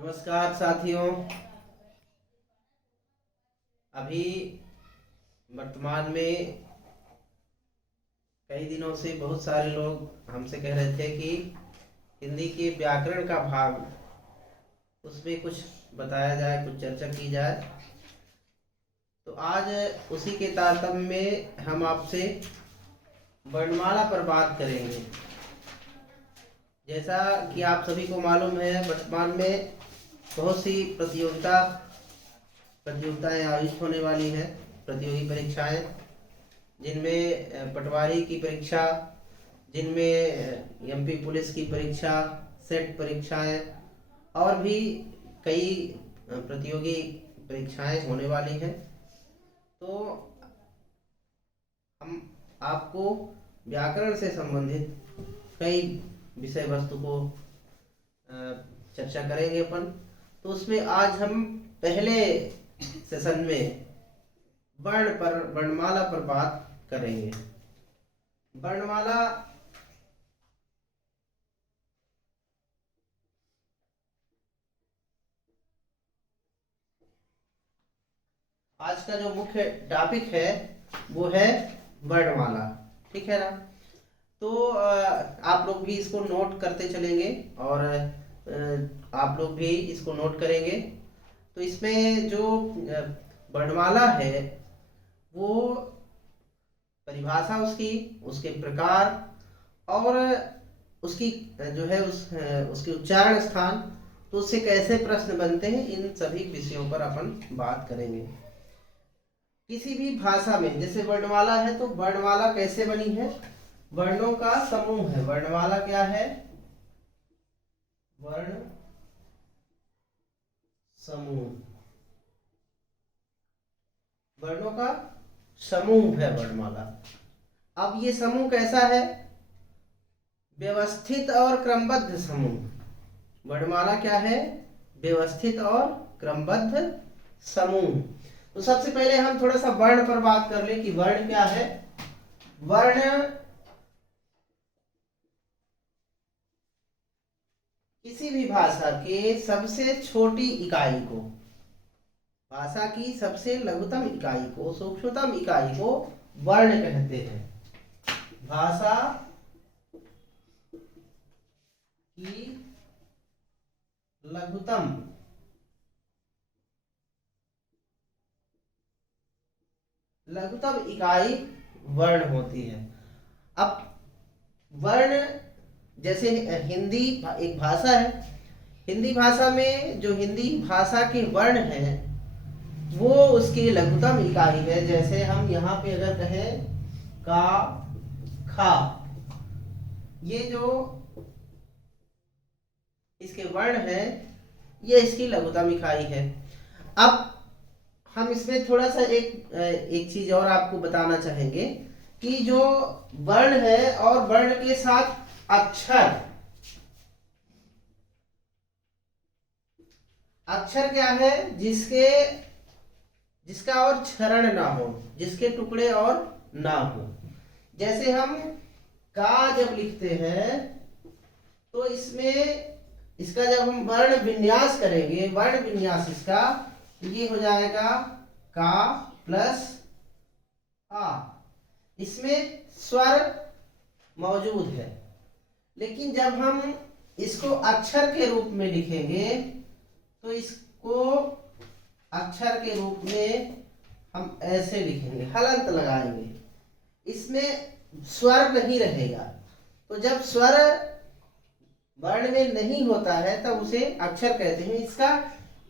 नमस्कार साथियों। अभी वर्तमान में कई दिनों से बहुत सारे लोग हमसे कह रहे थे कि हिंदी के व्याकरण का भाग उसमें कुछ बताया जाए, कुछ चर्चा की जाए। तो आज उसी के तारतम्य में हम आपसे वर्णमाला पर बात करेंगे। जैसा कि आप सभी को मालूम है, वर्तमान में बहुत सी प्रतियोगिताएं आयोजित होने वाली हैं, प्रतियोगी परीक्षाएं, जिनमें पटवारी की परीक्षा, जिनमें एमपी पुलिस की परीक्षा, सेट परीक्षाएं और भी कई प्रतियोगी परीक्षाएं होने वाली हैं। तो हम आपको व्याकरण से संबंधित कई विषय वस्तु को चर्चा करेंगे अपन। तो उसमें आज हम पहले सेशन में वर्णमाला पर बात करेंगे। वर्णमाला आज का जो मुख्य टॉपिक है वो है वर्णमाला। ठीक है ना? तो आप लोग भी इसको नोट करते चलेंगे और आप लोग भी इसको नोट करेंगे। तो इसमें जो वर्णमाला है वो परिभाषा उसकी, उसके प्रकार और उसकी जो है उसके उच्चारण स्थान, तो उससे कैसे प्रश्न बनते हैं, इन सभी विषयों पर अपन बात करेंगे। किसी भी भाषा में जैसे वर्णमाला है, तो वर्णमाला कैसे बनी है? वर्णों का समूह है। वर्णमाला क्या है? वर्ण समूह, वर्णों का समूह है वर्णमाला। अब ये समूह कैसा है? व्यवस्थित और क्रमबद्ध समूह। वर्णमाला क्या है? व्यवस्थित और क्रमबद्ध समूह। तो सबसे पहले हम थोड़ा सा वर्ण पर बात कर ले कि वर्ण क्या है। वर्ण किसी भी भाषा के सबसे छोटी इकाई को, भाषा की सबसे लघुतम इकाई को, सूक्ष्मतम इकाई को वर्ण कहते हैं। भाषा की लघुतम इकाई वर्ण होती है। अब वर्ण जैसे हिंदी एक भाषा है, हिंदी भाषा में जो हिंदी भाषा के वर्ण हैं वो उसकी लघुतम इकाई है। जैसे हम यहाँ पे अगर कहें का, खा, ये जो इसके वर्ण है ये इसकी लघुतम इकाई है। अब हम इसमें थोड़ा सा एक चीज और आपको बताना चाहेंगे कि जो वर्ण है और वर्ण के साथ अक्षर क्या है? जिसका और क्षरण ना हो, जिसके टुकड़े और ना हो। जैसे हम का जब लिखते हैं तो इसका जब हम वर्ण विन्यास करेंगे, वर्ण विन्यास इसका, ये हो जाएगा का प्लस आ। इसमें स्वर मौजूद है, लेकिन जब हम इसको अक्षर के रूप में लिखेंगे तो इसको अक्षर के रूप में हम ऐसे लिखेंगे, हलंत लगाएंगे, इसमें स्वर नहीं रहेगा। तो जब स्वर वर्ण में नहीं होता है तब उसे अक्षर कहते हैं।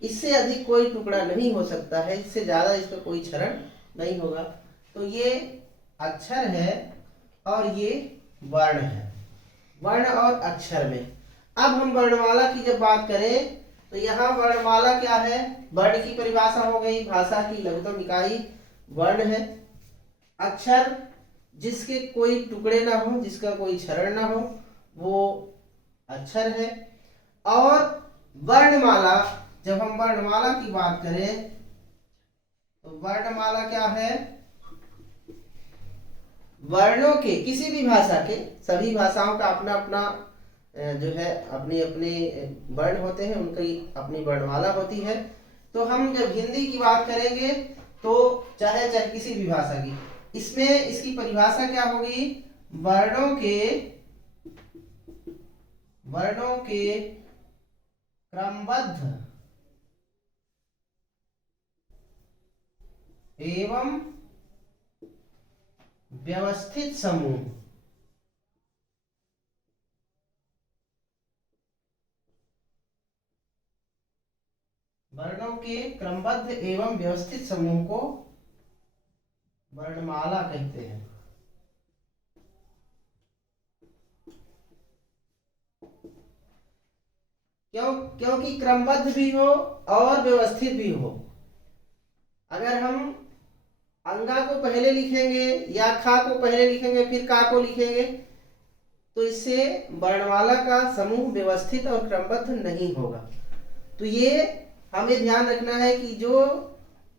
इससे अधिक कोई टुकड़ा नहीं हो सकता है, इससे ज्यादा इसका कोई क्षरण नहीं होगा। तो ये अक्षर है और ये वर्ण है, वर्ण और अक्षर में। अब हम वर्णमाला की जब बात करें तो यहाँ वर्णमाला क्या है? वर्ण की परिभाषा हो गई, भाषा की लघुतम इकाई वर्ण है। अक्षर जिसके कोई टुकड़े ना हो, जिसका कोई क्षरण ना हो, वो अक्षर है। और वर्णमाला, जब हम वर्णमाला की बात करें तो वर्णमाला क्या है? वर्णों के, किसी भी भाषा के, सभी भाषाओं का अपना अपना जो है अपनी अपनी वर्ण होते हैं, उनकी अपनी वर्णमाला होती है। तो हम जब हिंदी की बात करेंगे तो चाहे चाहे किसी भी भाषा की, इसमें इसकी परिभाषा क्या होगी? वर्णों के क्रमबद्ध एवं व्यवस्थित समूह। वर्णों के क्रमबद्ध एवं व्यवस्थित समूह को वर्णमाला कहते हैं। क्योंकि क्रमबद्ध भी हो और व्यवस्थित भी हो। अगर हम अंगा को पहले लिखेंगे या खा को पहले लिखेंगे फिर का को लिखेंगे तो इससे वर्णमाला का समूह व्यवस्थित और क्रमबद्ध नहीं होगा। तो ये हमें ध्यान रखना है कि जो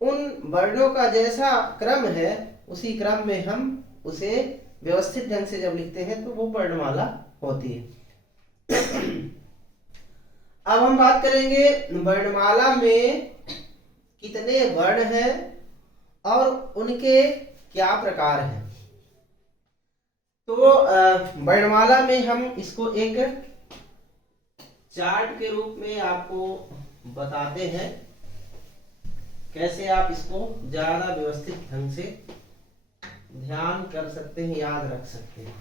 उन वर्णों का जैसा क्रम है उसी क्रम में हम उसे व्यवस्थित ढंग से जब लिखते हैं तो वो वर्णमाला होती है। अब हम बात करेंगे वर्णमाला में कितने वर्ण हैं और उनके क्या प्रकार हैं। तो वर्णमाला में हम इसको एक चार्ट के रूप में आपको बताते हैं, कैसे आप इसको ज्यादा व्यवस्थित ढंग से ध्यान कर सकते हैं, याद रख सकते हैं।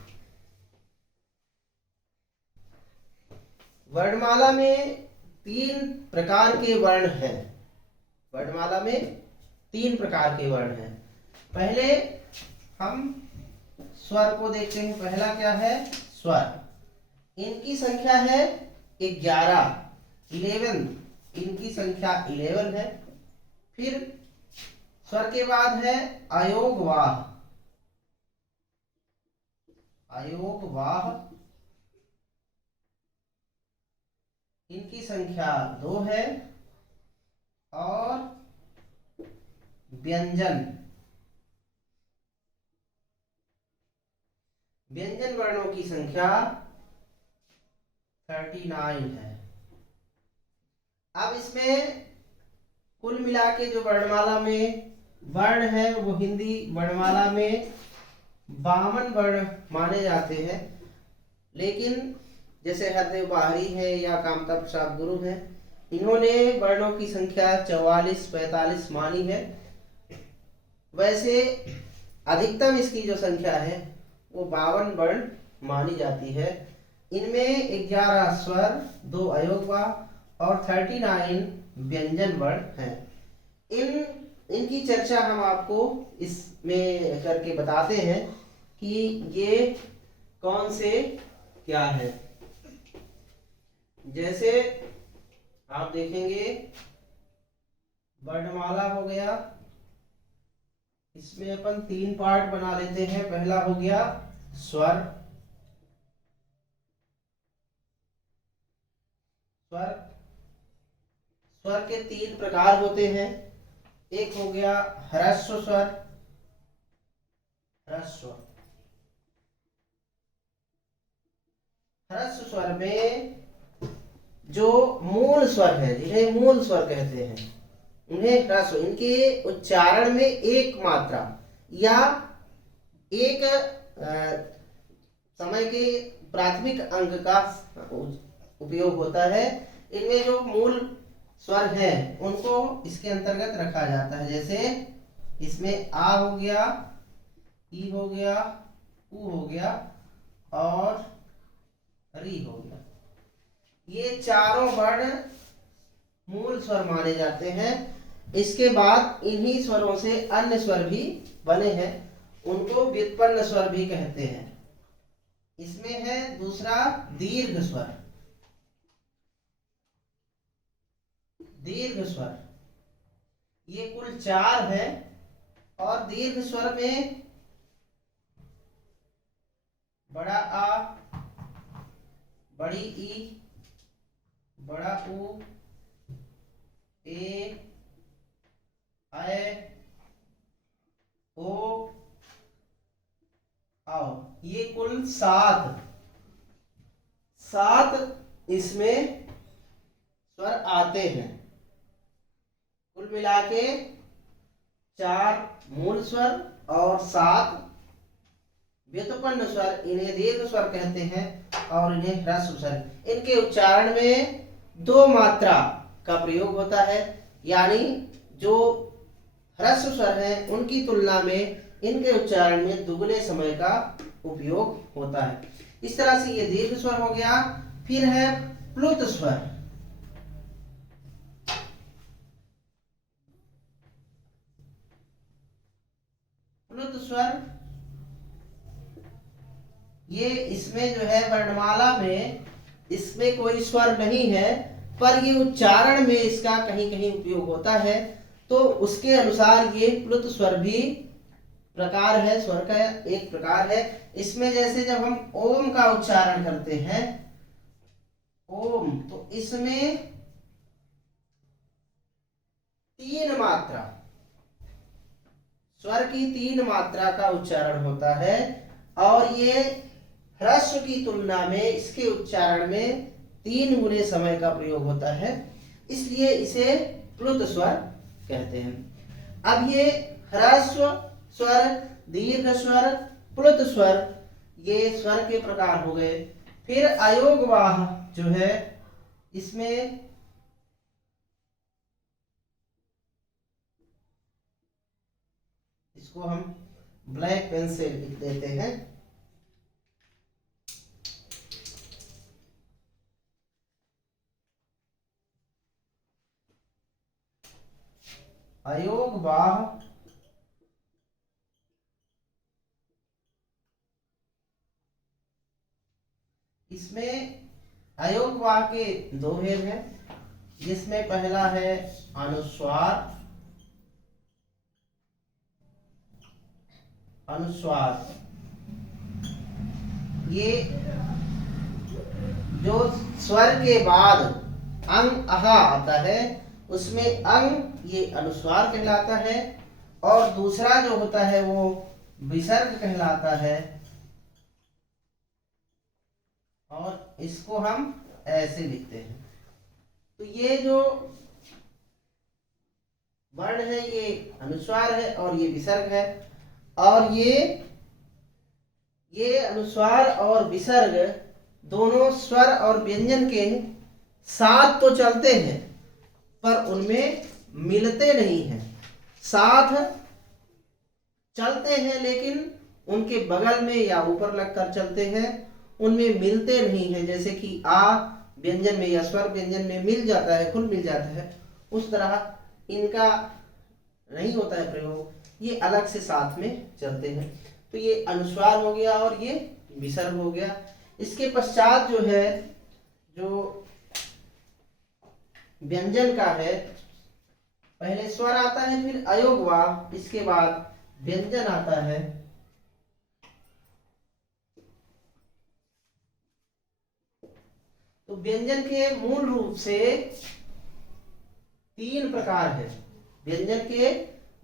वर्णमाला में 3 प्रकार के वर्ण हैं। वर्णमाला में 3 प्रकार के वर्ण हैं। पहले हम स्वर को देखते हैं। पहला क्या है? स्वर। इनकी संख्या है 11। इनकी संख्या 11 है। फिर स्वर के बाद है अयोगवाह। इनकी संख्या 2 है। और व्यंजन वर्णों की संख्या 39 है। अब इसमें कुल मिला के जो वर्णमाला में वर्ण है वो हिंदी वर्णमाला में 52 वर्ण माने जाते हैं। लेकिन जैसे हरदेव बाहरी है या कामता प्रसाद गुरु है, इन्होंने वर्णों की संख्या 44-45 मानी है। वैसे अधिकतम इसकी जो संख्या है वो 52 वर्ण मानी जाती है। इनमें 11 स्वर, 2 अयोगवाह और 39 व्यंजन वर्ण हैं। इनकी चर्चा हम आपको इसमें करके बताते हैं कि ये कौन से क्या है। जैसे आप देखेंगे वर्णमाला हो गया, इसमें अपन 3 पार्ट बना लेते हैं। पहला हो गया स्वर। स्वर के 3 प्रकार होते हैं। एक हो गया ह्रस्व स्वर। ह्रस्व स्वर में जो मूल स्वर है, जिन्हें मूल स्वर कहते हैं, उन्हें ह्रस्व, इनके उच्चारण में एक मात्रा या एक समय के प्राथमिक अंक का उपयोग होता है। इनमें जो मूल स्वर हैं उनको इसके अंतर्गत रखा जाता है। जैसे इसमें आ हो गया, ई हो गया, उ हो गया और री हो गया। ये चारों वर्ण मूल स्वर माने जाते हैं। इसके बाद इन्हीं स्वरों से अन्य स्वर भी बने हैं, उनको व्युत्पन्न स्वर भी कहते हैं। इसमें है दूसरा दीर्घ स्वर। ये कुल 4 है। और दीर्घ स्वर में बड़ा आ, बड़ी ई, बड़ा उ, ए, ऐ, ओ, आओ, ये कुल 7 7 इसमें स्वर आते हैं। कुल मिला के 4 मूल स्वर और 7 व्युत्पन्न स्वर, इन्हें दीर्घ स्वर कहते हैं और इन्हें ह्रस्व स्वर। इनके उच्चारण में 2 मात्रा का प्रयोग होता है, यानी जो ह्रस्व स्वर हैं उनकी तुलना में इनके उच्चारण में दुगने समय का उपयोग होता है। इस तरह से ये दीर्घ स्वर हो गया। फिर है प्लुत स्वर। प्लुत स्वर ये इसमें जो है वर्णमाला में इसमें कोई स्वर नहीं है, पर ये उच्चारण में इसका कहीं कहीं उपयोग होता है, तो उसके अनुसार ये प्लुत स्वर भी प्रकार है, स्वर का एक प्रकार है। इसमें जैसे जब हम ओम का उच्चारण करते हैं, ओम, तो इसमें 3 मात्रा, स्वर की 3 मात्रा का उच्चारण होता है और ये ह्रस्व की तुलना में इसके उच्चारण में 3 गुने समय का प्रयोग होता है, इसलिए इसे प्लुत स्वर कहते हैं। अब ये ह्रस्व स्वर, दीर्घ स्वर, प्लुत स्वर, ये स्वर के प्रकार हो गए। फिर अयोगवाह जो है, इसमें इसको हम ब्लैक पेन से लिख देते हैं। अयोगवाह इसमें अयोगवाह के 2 भेद हैं, जिसमें पहला है अनुस्वार। अनुस्वार ये जो स्वर के बाद अंग अहा आता है, उसमें अंग ये अनुस्वार कहलाता है, और दूसरा जो होता है वो विसर्ग कहलाता है। और इसको हम ऐसे लिखते हैं। तो ये जो वर्ण है ये अनुस्वार है और ये विसर्ग है, और ये अनुस्वार और विसर्ग दोनों स्वर और व्यंजन के साथ तो चलते हैं, पर उनमें मिलते नहीं हैं। साथ चलते हैं लेकिन उनके बगल में या ऊपर लगकर चलते हैं, उनमें मिलते नहीं हैं। जैसे कि आ व्यंजन में या स्वर व्यंजन में मिल जाता है, खुल मिल जाता है, उस तरह इनका नहीं होता है प्रयोग, ये अलग से साथ में चलते हैं। तो ये अनुस्वार हो गया और ये विसर्ग हो गया। इसके पश्चात जो है, जो व्यंजन का है, पहले स्वर आता है, फिर अयोगवाह, इसके बाद व्यंजन आता है। तो व्यंजन के मूल रूप से 3 प्रकार है। व्यंजन के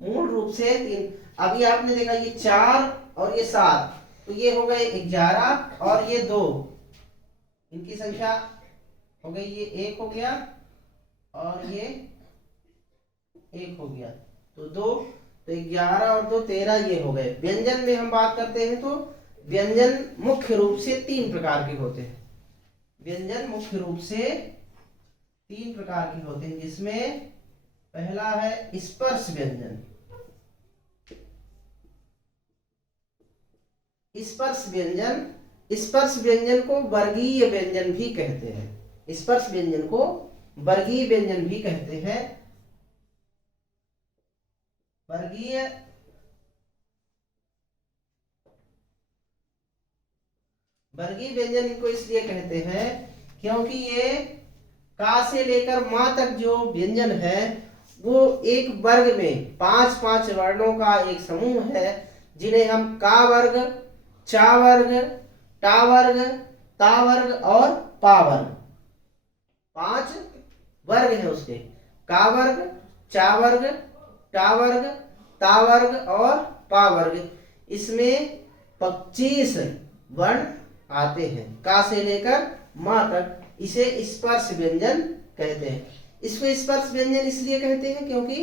मूल रूप से 3, अभी आपने देखा ये 4 और ये 7, तो ये हो गए 11 और ये 2, इनकी संख्या हो गई, ये 1 हो गया और ये 1 हो गया, तो 2, तो 11 और 2 13 ये हो गए। व्यंजन में हम बात करते हैं तो व्यंजन मुख्य रूप से 3 प्रकार के होते हैं। व्यंजन मुख्य रूप से 3 प्रकार के होते हैं, जिसमें पहला है स्पर्श व्यंजन। स्पर्श व्यंजन, स्पर्श व्यंजन को वर्गीय व्यंजन भी कहते हैं। स्पर्श व्यंजन को वर्गीय व्यंजन भी कहते हैं। वर्गीय व्यंजन इनको इसलिए कहते हैं क्योंकि ये का से लेकर मां तक जो व्यंजन है वो एक वर्ग में 5-5 वर्णों का एक समूह है, जिन्हें हम का वर्ग, चा वर्ग, टा वर्ग, ता वर्ग और पा वर्ग, 5 वर्ग है उसके। का वर्ग, चा वर्ग, टा वर्ग, ता वर्ग और पा वर्ग। इसमें 25 वर्ण आते हैं, का से लेकर माँ तक, इसे स्पर्श व्यंजन कहते हैं। इसको स्पर्श व्यंजन इसलिए कहते हैं क्योंकि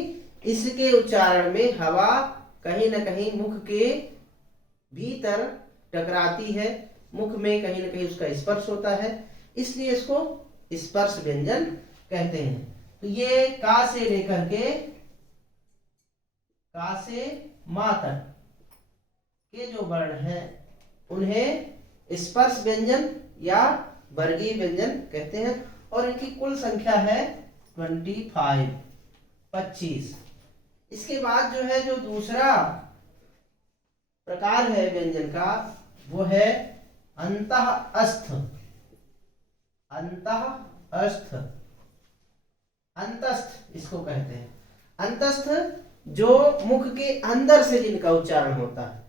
इसके उच्चारण में हवा कहीं ना कहीं मुख के भीतर टकराती है, मुख में कहीं ना कहीं उसका स्पर्श होता है, इसलिए इसको स्पर्श व्यंजन कहते हैं। तो ये का से लेकर के का से माँ तक के जो वर्ण हैं उन्हें स्पर्श व्यंजन या वर्गीय व्यंजन कहते हैं, और इनकी कुल संख्या है 25। इसके बाद जो है जो दूसरा प्रकार है व्यंजन का वो है अंतःस्थ। अंतःस्थ, अंतस्थ इसको कहते हैं। अंतस्थ जो मुख के अंदर से जिनका उच्चारण होता है,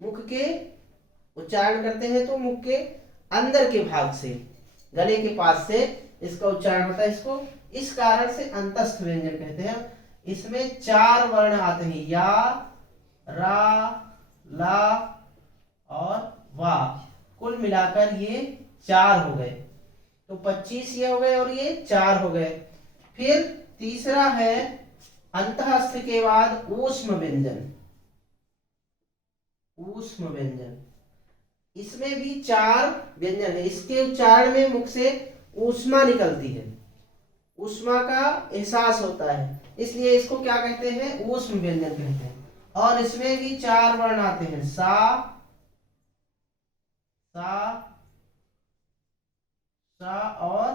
मुख के उच्चारण करते हैं तो मुख के अंदर के भाग से, गले के पास से इसका उच्चारण होता है, इसको इस कारण से अंतस्थ व्यंजन कहते हैं। इसमें 4 वर्ण आते हैं, या, रा, ला और वा, कुल मिलाकर ये 4 हो गए। तो 25 ये हो गए और ये 4 हो गए। फिर तीसरा है अंतःस्थ के बाद ऊष्म व्यंजन। ऊष्म व्यंजन, इसमें भी 4 व्यंजन है। इसके उच्चारण में मुख से ऊष्मा निकलती है, ऊष्मा का एहसास होता है, इसलिए इसको क्या कहते हैं, ऊष्म व्यंजन कहते हैं। और इसमें भी 4 वर्ण आते हैं, सा, सा, सा और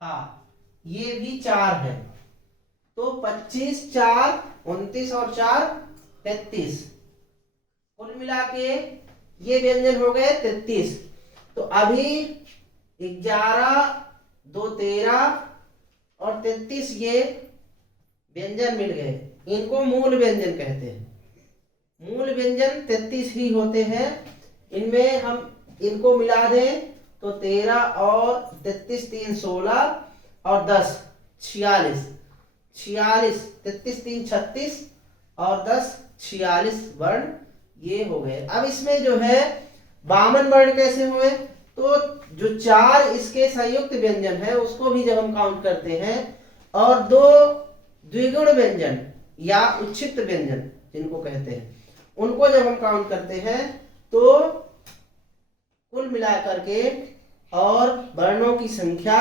हा, ये भी 4 है। तो 25, 4, 29 और 4 33, कुल मिला के ये व्यंजन हो गए 33। तो अभी 11, 2, 13 और 33 ये व्यंजन मिल गए, इनको मूल व्यंजन कहते हैं। मूल व्यंजन 33 ही होते हैं। इनमें हम इनको मिला दें तो 13 और 33, 3, 16 और 10 46, 46, 33, 3, 36 और 10 46 वर्ण ये हो गए। अब इसमें जो है वामन वर्ण कैसे हुए, तो जो 4 इसके संयुक्त व्यंजन है उसको भी जब हम काउंट करते हैं, और 2 द्विगुण व्यंजन या उच्छिष्ट व्यंजन जिनको कहते हैं, उनको जब हम काउंट करते हैं तो कुल मिलाकर के और वर्णों की संख्या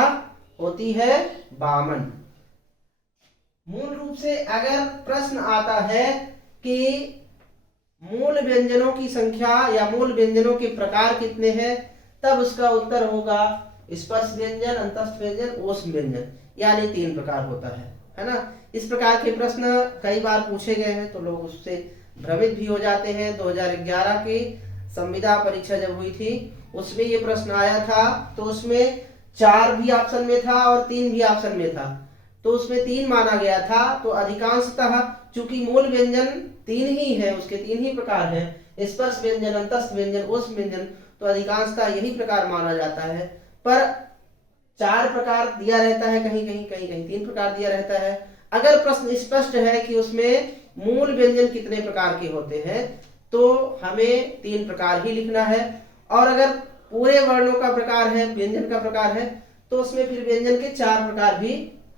होती है 52। मूल रूप से अगर प्रश्न आता है कि मूल व्यंजनों की संख्या या मूल व्यंजनों के प्रकार कितने हैं, तब उसका उत्तर होगा स्पर्श व्यंजन, अंतस्थ व्यंजन, ऊष्म व्यंजन, यानी 3 प्रकार होता है ना। इस प्रकार के प्रश्न कई बार पूछे गए हैं तो लोग उससे भ्रमित भी हो जाते हैं। 2011 की संविदा परीक्षा जब हुई थी उसमें ये प्रश्न आया था, तो उसमें 4 भी ऑप्शन में था और 3 भी ऑप्शन में था, तो उसमें 3 माना गया था। तो अधिकांशतः चूंकि मूल व्यंजन 3 ही है, उसके 3 ही प्रकार हैं, स्पर्श व्यंजन, अंतस्थ व्यंजन, ऊष्म व्यंजन, तो अधिकांशतः यही प्रकार माना जाता है। पर 4 प्रकार दिया रहता है, कहीं कहीं 3 प्रकार दिया रहता है। अगर प्रश्न स्पष्ट है कि उसमें मूल व्यंजन कितने प्रकार के होते हैं तो हमें 3 प्रकार ही लिखना है, और अगर पूरे वर्णों का प्रकार है, व्यंजन का प्रकार है, तो उसमें फिर व्यंजन के 4 प्रकार भी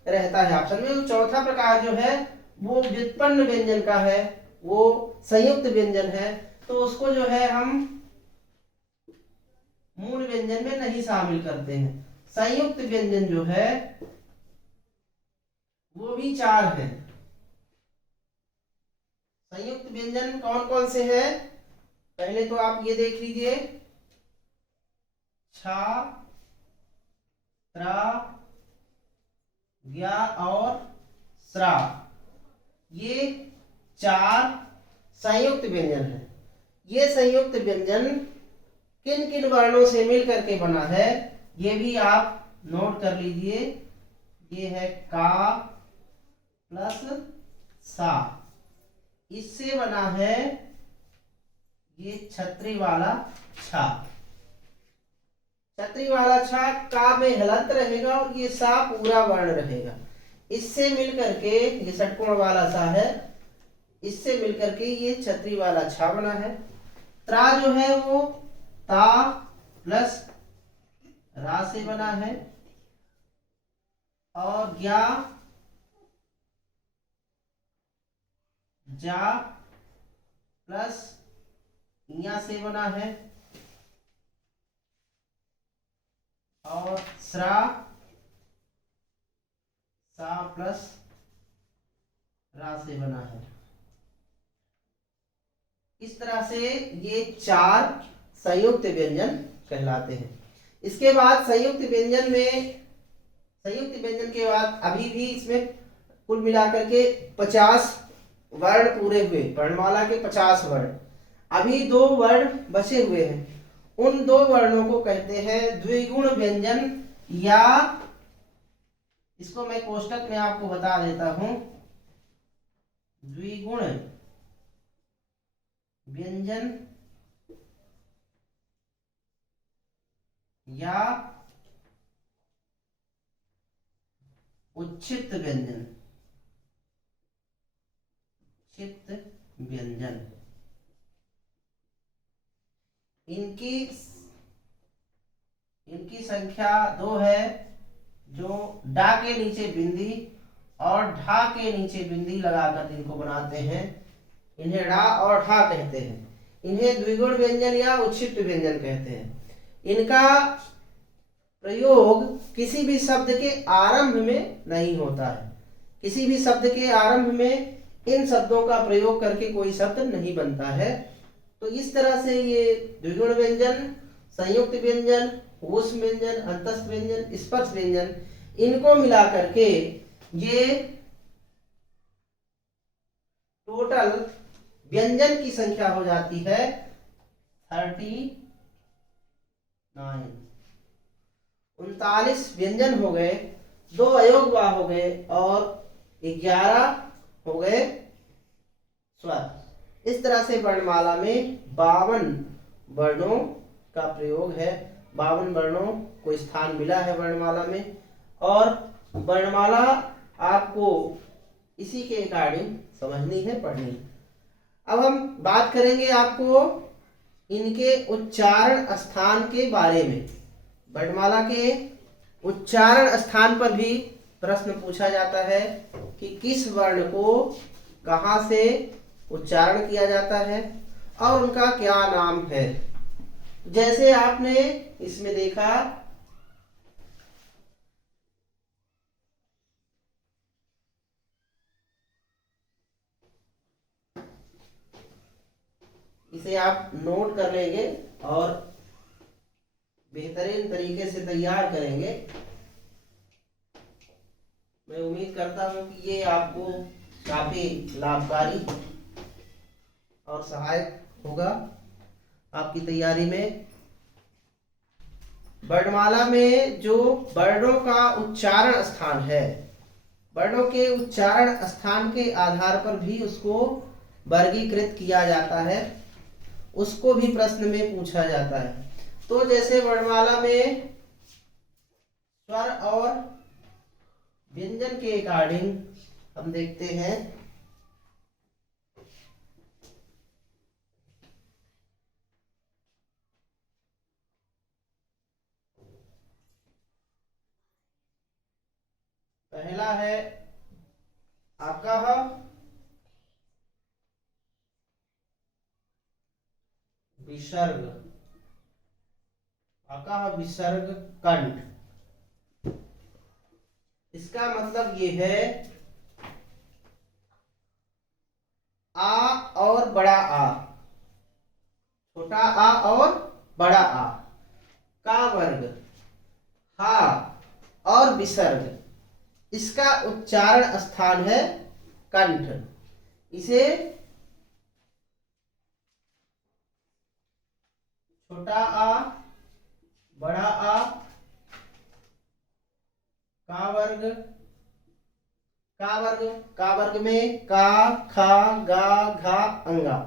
रहता है ऑप्शन में। चौथा प्रकार जो है वो व्युत्पन्न व्यंजन का है, वो संयुक्त व्यंजन है, तो उसको जो है हम मूल व्यंजन में नहीं शामिल करते हैं। संयुक्त व्यंजन जो है वो भी 4 है। संयुक्त व्यंजन कौन कौन से हैं, पहले तो आप ये देख लीजिए, छा, त्रा, ज्ञा और स्रा, ये 4 संयुक्त व्यंजन है। ये संयुक्त व्यंजन किन किन वर्णों से मिल करके बना है ये भी आप नोट कर लीजिए। ये है का प्लस सा, इससे बना है ये छतरी वाला छा। छतरी वाला छा का में हलंत रहेगा और ये सा पूरा वर्ण रहेगा। इससे मिलकर के ये षटकोण वाला सा है, इससे मिलकर के ये छतरी वाला छा बना है। त्रा जो है वो ता प्लस रा से बना है, और ज्ञा जा प्लस इया से बना है, और स्रा सा प्लस रा से बना है। इस तरह से ये चार संयुक्त व्यंजन कहलाते हैं। इसके बाद संयुक्त व्यंजन के बाद अभी भी इसमें कुल मिलाकर के 50 वर्ण पूरे हुए, वर्णमाला के 50 वर्ण। अभी 2 वर्ण बचे हुए हैं, उन 2 वर्णों को कहते हैं द्विगुण व्यंजन, या इसको मैं कोष्टक में आपको बता देता हूं, द्विगुण व्यंजन या उच्छित व्यंजन। इनकी संख्या 2 है, जो डा के नीचे बिंदी और ढा के नीचे बिंदी लगाकर इनको बनाते हैं, इन्हें डा और ढा कहते हैं। इन्हें द्विगुण व्यंजन या उच्छिष्ट व्यंजन कहते हैं। इनका प्रयोग किसी भी शब्द के आरंभ में नहीं होता है। किसी भी शब्द के आरंभ में इन शब्दों का प्रयोग करके कोई शब्द नहीं बनता है। तो इस तरह से ये द्विगुण व्यंजन, संयुक्त व्यंजन, ऊष्म व्यंजन, अंतस्थ व्यंजन, स्पर्श व्यंजन, इनको मिला करके ये टोटल व्यंजन की संख्या हो जाती है 39। 39 व्यंजन हो गए, 2 अयोगवा हो गए और 11 हो गए स्वर। इस तरह से वर्णमाला में 52 वर्णों का प्रयोग है। 52 वर्णों को स्थान मिला है वर्णमाला में, और वर्णमाला आपको इसी के अकॉर्डिंग समझनी है, पढ़नी है। अब हम बात करेंगे आपको इनके उच्चारण स्थान के बारे में। वर्णमाला के उच्चारण स्थान पर भी प्रश्न पूछा जाता है कि किस वर्ण को कहाँ से उच्चारण किया जाता है और उनका क्या नाम है। जैसे आपने इसमें देखा, इसे आप नोट कर लेंगे और बेहतरीन तरीके से तैयार करेंगे। मैं उम्मीद करता हूं कि ये आपको काफी लाभकारी और सहायक होगा आपकी तैयारी में। वर्णमाला में जो वर्णों का उच्चारण स्थान है, वर्णों के उच्चारण स्थान के आधार पर भी उसको वर्गीकृत किया जाता है, उसको भी प्रश्न में पूछा जाता है। तो जैसे वर्णमाला में स्वर और व्यंजन के अकॉर्डिंग हम देखते हैं, पहला है अकह, विसर्ग, अकह विसर्ग कंठ। इसका मतलब ये है आ और बड़ा आ, छोटा आ और बड़ा आ, का वर्ग, हा और विसर्ग, इसका उच्चारण स्थान है कंठ। इसे छोटा आ, बड़ा आ, का वर्ग, का वर्ग में का, खा, गा, घा, अंगा,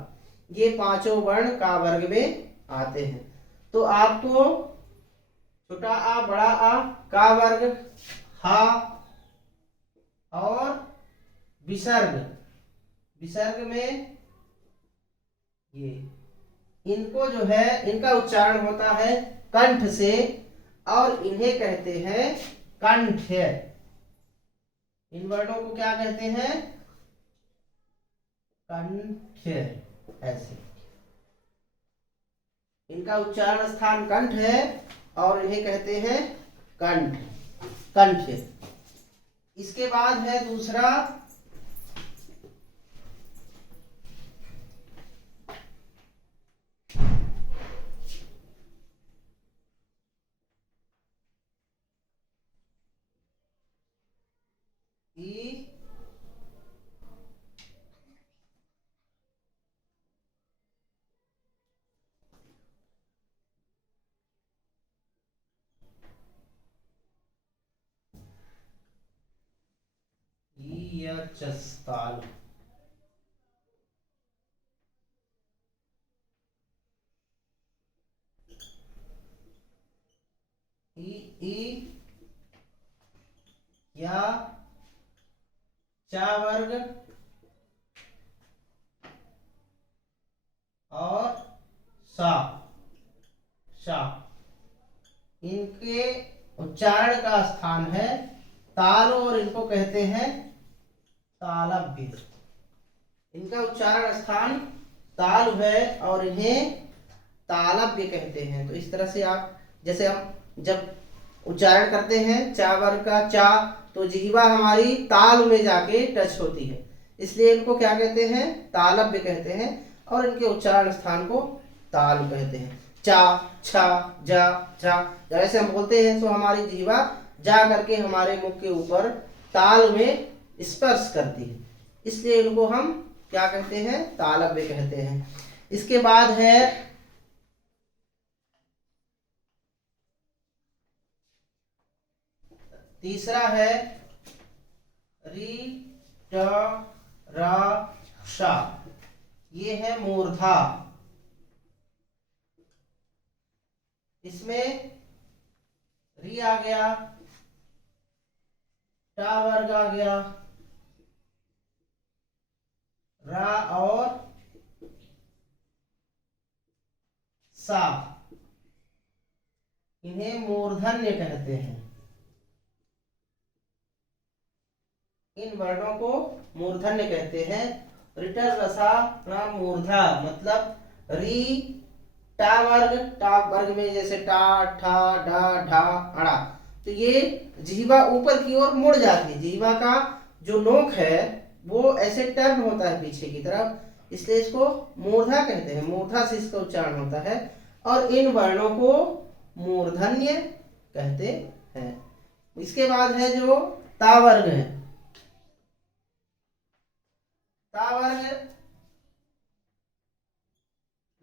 ये 5 वर्ण का वर्ग में आते हैं। तो आपको छोटा आ, बड़ा आ, का वर्ग, हा और विसर्ग, विसर्ग में ये, इनको जो है इनका उच्चारण होता है कंठ से और इन्हें कहते हैं कंठ। इन वर्णों को क्या कहते हैं? कंठ। ऐसे इनका उच्चारण स्थान कंठ है और इन्हें कहते हैं कंठ, कंठ। इसके बाद है दूसरा ई, या चस्ताल। ई या चा वर्ग और सा, शा। इनके उच्चारण का स्थान है ताल और इनको कहते हैं तालव्य। इनका उच्चारण स्थान ताल है और इन्हें तालव्य कहते हैं। तो इस तरह से आप, जैसे हम जब उच्चारण करते हैं चा वर्ग का चा, तो जिह्वा हमारी ताल में जाके टच होती है, इसलिए इनको क्या कहते हैं? तालव्य कहते हैं। और इनके उच्चारण स्थान को ताल कहते हैं। चा, छा, जा, जा, जैसे हम बोलते हैं तो हमारी जिह्वा जा करके हमारे मुख के ऊपर ताल में स्पर्श करती है, इसलिए इनको हम क्या कहते हैं? तालव्य कहते हैं। इसके बाद है तीसरा है री, ट, रा, शा। ये है मूर्धा। इसमें री आ गया, टा वर्ग आ गया, रा और सा, इन्हें मूर्धन्य कहते हैं। इन वर्णों को मूर्धन्य कहते हैं। रिटर रसा नाम मूर्धा, मतलब री, टा वर्ग में जैसे टा, ठा, डा, ढा, अड़ा, तो ये जिह्वा ऊपर की ओर मुड़ जाती है। जिह्वा का जो नोक है वो ऐसे टर्न होता है पीछे की तरफ, इसलिए इसको मूर्धा कहते हैं। मूर्धा से इसका उच्चारण होता है और इन वर्णों को मूर्धन्य कहते हैं। इसके बाद है जो ता वर्ग है। ता वर्ग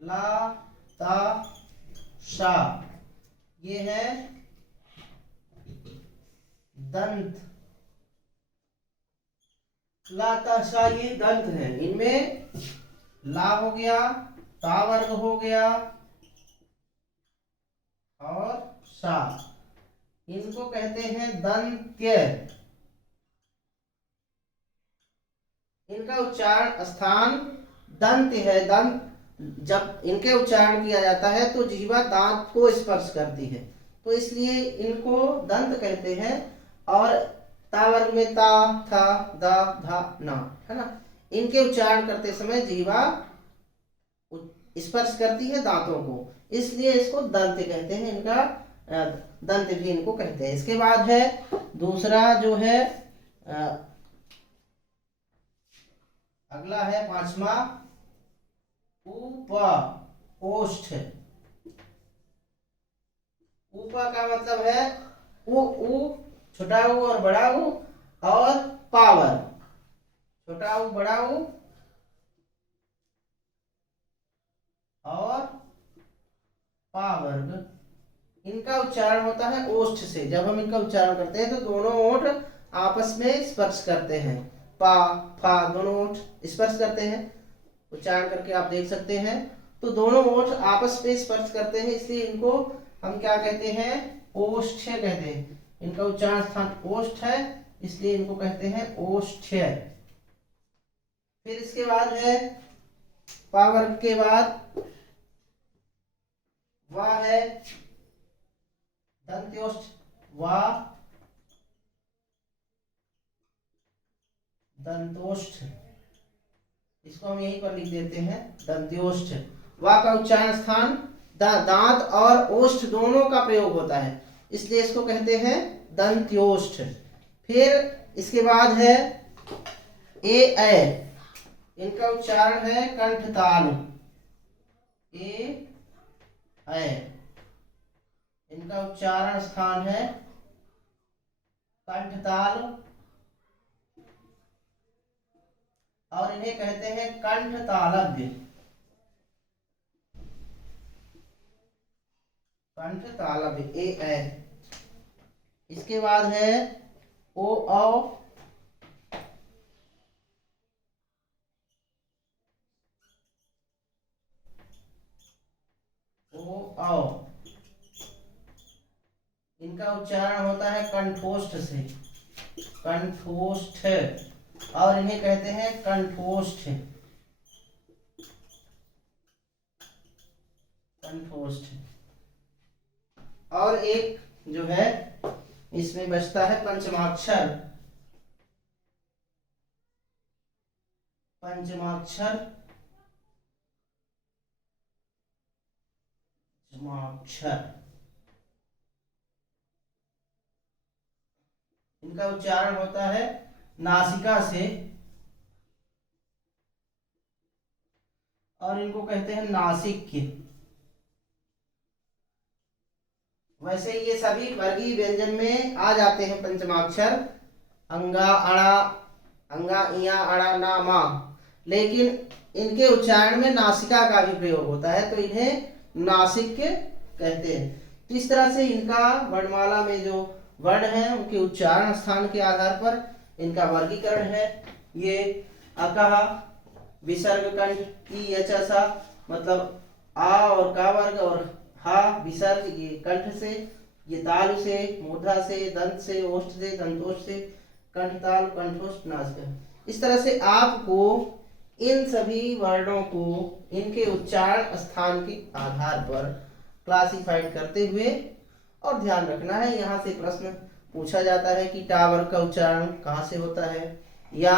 ला, ता, शा, ये है दंत। ला, ता, शा ये दंत है। इनमें ला हो गया, ता वर्ग हो गया और शा, इनको कहते हैं दंत्य। इनका उच्चारण स्थान दंत है। दंत जब इनके उच्चारण किया जाता है तो जिह्वा दांत को स्पर्श करती है, तो इसलिए इनको दंत कहते हैं। और ता वर्ग में ता, था, दा, धा, ना, है ना, इनके उच्चारण करते समय जिह्वा स्पर्श करती है दांतों को, इसलिए इसको दंत कहते हैं। इनका दंत भी इनको कहते हैं। इसके बाद है दूसरा जो है अगला है पांचवा उप, ओष्ठ। उप का मतलब है उ, छोटा ऊ और बड़ा ऊ, और पावर, छोटा ऊ, बड़ा ऊ और पावर्ग। इनका उच्चारण होता है ओष्ठ से। जब हम इनका उच्चारण करते हैं तो दोनों ओठ आपस में स्पर्श करते हैं। पा, फा, दोनों ओठ स्पर्श करते हैं। उच्चारण करके आप देख सकते हैं, तो दोनों ओठ आपस में स्पर्श करते हैं, इसलिए इनको हम क्या कहते हैं? ओष्ठ कहते हैं। इनका उच्चारण स्थान ओष्ठ है, इसलिए इनको कहते हैं ओष्ठ्य। फिर इसके बाद है पा वर्ग के बाद वह है दंत्योष्ठ वा दंतोष्ठ, इसको हम यहीं पर लिख देते हैं दंत्योष्ठ। वा का उच्चारण स्थान दांत और ओष्ठ दोनों का प्रयोग होता है, इसलिए इसको कहते हैं दंत्योष्ठ। फिर इसके बाद है ए, इनका उच्चारण है कंठताल। ए, इनका उच्चारण स्थान है कंठताल और इन्हें कहते हैं कंठतालव्य। कंठतालव्य ए। इसके बाद है ओ, इनका उच्चारण होता है कंठोष्ठ से, कंठोष्ठ, और इन्हें कहते हैं कंठोष्ठ। कंठोष्ठ। और एक जो है इसमें बचता है पंचमाक्षर। पंचमाक्षर, इनका उच्चारण होता है नासिका से और इनको कहते हैं नासिक्य। वैसे ये सभी वर्गीय व्यंजन में आ जाते हैं पंचमाक्षर, अंगा, अणा, अंगा, इया, अणा, ना, मा, लेकिन इनके उच्चारण में नासिका का भी प्रयोग होता है, तो इन्हें नासिक्य कहते हैं। तो इस तरह से इनका वर्णमाला में जो वर्ण है उनके उच्चारण स्थान के आधार पर इनका वर्गीकरण है। ये अकह विसर्ग कंठ, ई यचसा मतलब आ और का वर्ग, और हा विसर्ग ये कंठ से, ये तालु से, मूर्धा से, दंत से, ओष्ठ से, दंतोष्ठ से, कंठताल, कंठोष्ठ, नासिका। इस तरह से आपको इन सभी वर्णों को इनके उच्चारण स्थान के आधार पर क्लासिफाइड करते हुए, और ध्यान रखना है यहाँ से प्रश्न पूछा जाता है कि टा वर्ग का उच्चारण कहाँ से होता है, या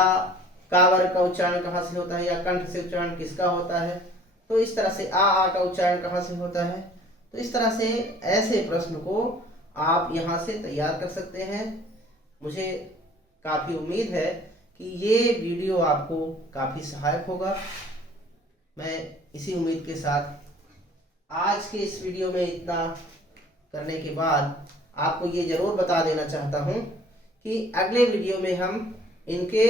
का वर्ग का उच्चारण कहाँ से होता है, या कंठ से उच्चारण किसका होता है, तो इस तरह से आ का उच्चारण कहाँ से होता है। तो इस तरह से ऐसे प्रश्न को आप यहाँ से तैयार कर सकते हैं। मुझे काफ़ी उम्मीद है कि ये वीडियो आपको काफ़ी सहायक होगा। मैं इसी उम्मीद के साथ आज के इस वीडियो में इतना करने के बाद आपको ये जरूर बता देना चाहता हूँ कि अगले वीडियो में हम इनके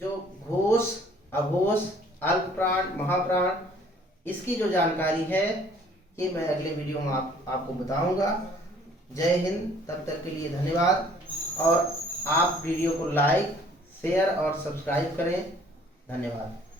जो घोष, अघोष, अल्प प्राण, महाप्राण, इसकी जो जानकारी है ये मैं अगले वीडियो में आपको बताऊंगा। जय हिंद, तब तक के लिए धन्यवाद, और आप वीडियो को लाइक, शेयर और सब्सक्राइब करें। धन्यवाद।